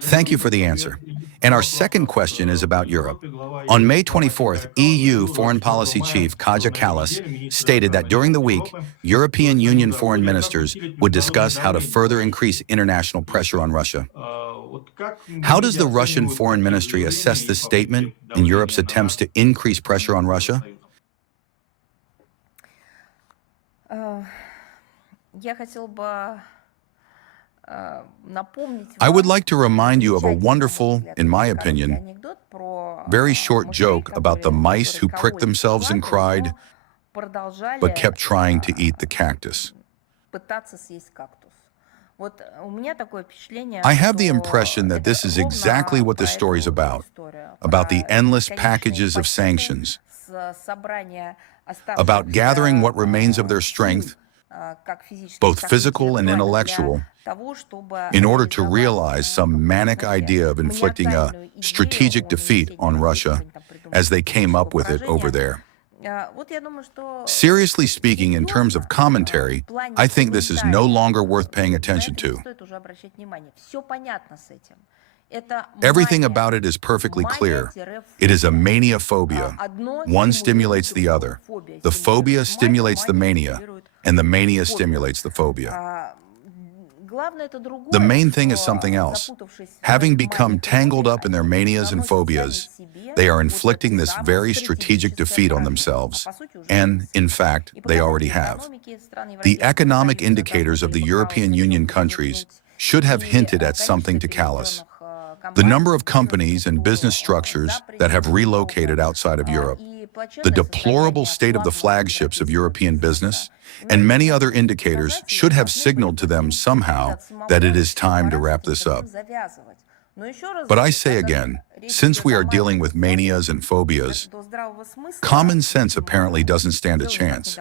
Thank you for the answer. And our second question is about Europe. On May 24th, EU Foreign Policy Chief Kaja Kallas stated that during the week, European Union foreign ministers would discuss how to further increase international pressure on Russia. How does the Russian Foreign Ministry assess this statement in Europe's attempts to increase pressure on Russia? I would like to remind you of a wonderful, in my opinion, very short joke about the mice who pricked themselves and cried, but kept trying to eat the cactus. I have the impression that this is exactly what this story is about the endless packages of sanctions, about gathering what remains of their strength, both physical and intellectual, in order to realize some manic idea of inflicting a strategic defeat on Russia as they came up with it over there. Seriously speaking, in terms of commentary, I think this is no longer worth paying attention to. Everything about it is perfectly clear. It is a mania phobia. One stimulates the other. The phobia stimulates the mania, and the mania stimulates the phobia. The main thing is something else. Having become tangled up in their manias and phobias, they are inflicting this very strategic defeat on themselves. And, in fact, they already have. The economic indicators of the European Union countries should have hinted at something to Kallas. The number of companies and business structures that have relocated outside of Europe, the deplorable state of the flagships of European business, and many other indicators should have signaled to them somehow that it is time to wrap this up. But I say again, since we are dealing with manias and phobias, common sense apparently doesn't stand a chance.